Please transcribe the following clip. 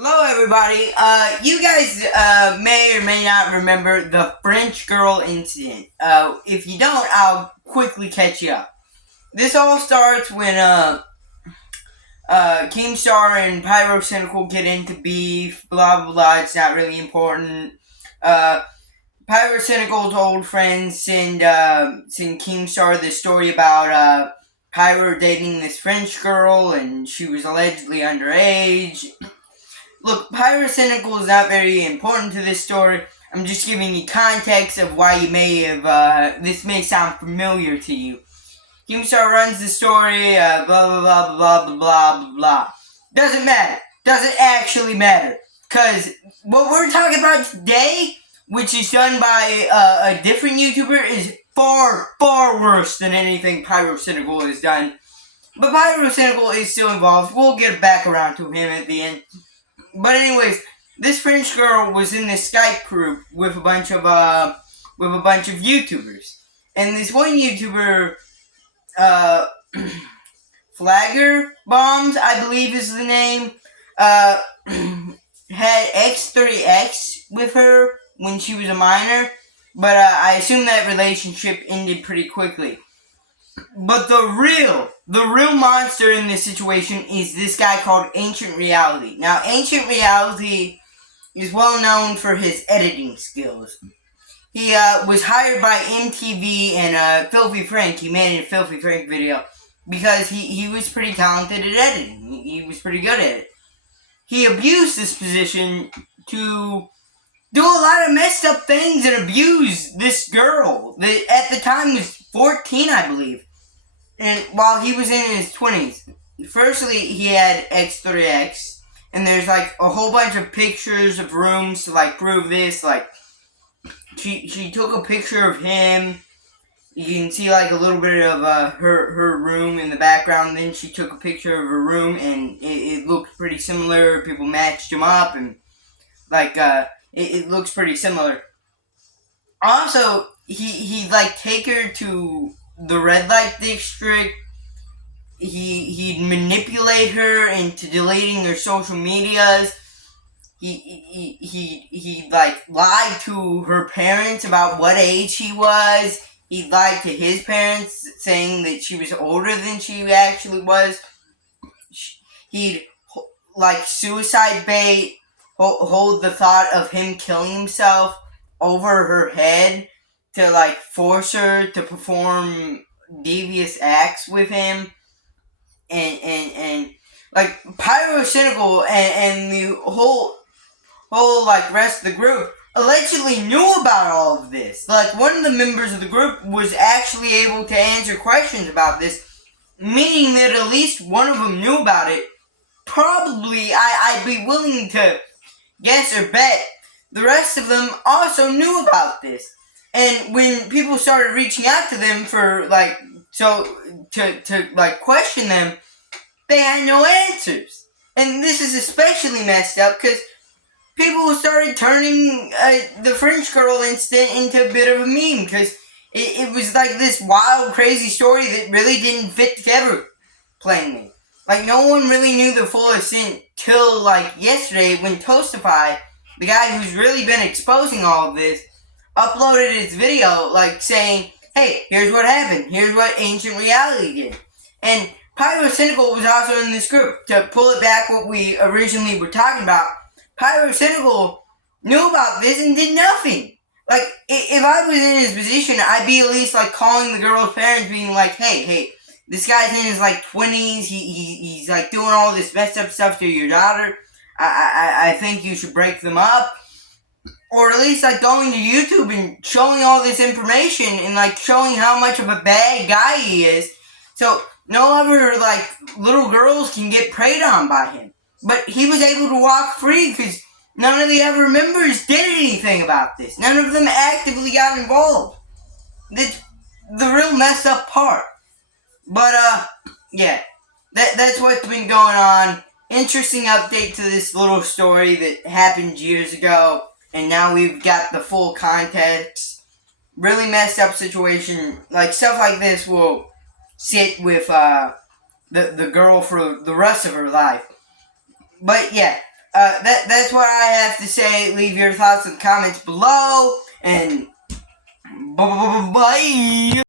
Hello, everybody. You guys may or may not remember the French girl incident. If you don't, I'll quickly catch you up. This all starts when Keemstar and Pyrocynical get into beef. Blah blah blah. It's not really important. Uh, Pyrocynical's old friends send Keemstar this story about Pyro dating this French girl, and she was allegedly underage. Look, Pyrocynical is not very important to this story. I'm just giving you context of why you may have, this may sound familiar to you. Keemstar runs the story, blah, blah, blah, blah, blah, blah, blah, blah. Doesn't matter. Doesn't actually matter. Because what we're talking about today, which is done by a different YouTuber, is far, far worse than anything Pyrocynical has done. But Pyrocynical is still involved. We'll get back around to him at the end. But anyways, this French girl was in this Skype group with a bunch of YouTubers, and this one YouTuber, Flagger Bombs, I believe is the name, had X30X with her when she was a minor, but I assume that relationship ended pretty quickly. But the real monster in this situation is this guy called Ancient Reality. Now, Ancient Reality is well known for his editing skills. He was hired by MTV and Filthy Frank. He made a Filthy Frank video because he was pretty talented at editing. He was pretty good at it. He abused this position to do a lot of messed up things and abuse this girl that at the time was 14, I believe. And while he was in his 20s, firstly, he had X30X, and there's like a whole bunch of pictures of rooms to like prove this. Like, she took a picture of him. You can see like a little bit of her room in the background. Then she took a picture of her room, and it looked pretty similar. People matched him up, and like it looks pretty similar. Also, he like take her to the red light district. He'd manipulate her into deleting her social medias. He like lied to her parents about what age he was. He lied to his parents, saying that she was older than she actually was. He'd like suicide bait, hold the thought of him killing himself over her head to like force her to perform devious acts with him, and like Pyrocynical and the whole like rest of the group allegedly knew about all of this. Like, one of the members of the group was actually able to answer questions about this, meaning that at least one of them knew about it. Probably, I'd be willing to guess or bet the rest of them also knew about this. And when people started reaching out to them for like to like question them, they had no answers. And this is especially messed up because people started turning the French girl incident into a bit of a meme because it was like this wild, crazy story that really didn't fit together plainly. Like, no one really knew the full extent till like yesterday when Toastify, the guy who's really been exposing all of this, uploaded his video, like, saying, hey, here's what happened. Here's what Ancient Reality did. And Pyrocynical was also in this group. To pull it back what we originally were talking about, Pyrocynical knew about this and did nothing. Like, if I was in his position, I'd be at least, like, calling the girl's parents, being like, hey, this guy's in his, like, 20s, he's, like, doing all this messed up stuff to your daughter. I think you should break them up. Or at least, like, going to YouTube and showing all this information and, like, showing how much of a bad guy he is. So, no other, like, little girls can get preyed on by him. But he was able to walk free because none of the other members did anything about this. None of them actively got involved. That's the real messed up part. But, yeah. That's what's been going on. Interesting update to this little story that happened years ago. And now we've got the full context. Really messed up situation. Like, stuff like this will sit with the girl for the rest of her life. But yeah, that's what I have to say. Leave your thoughts in the comments below, and bye.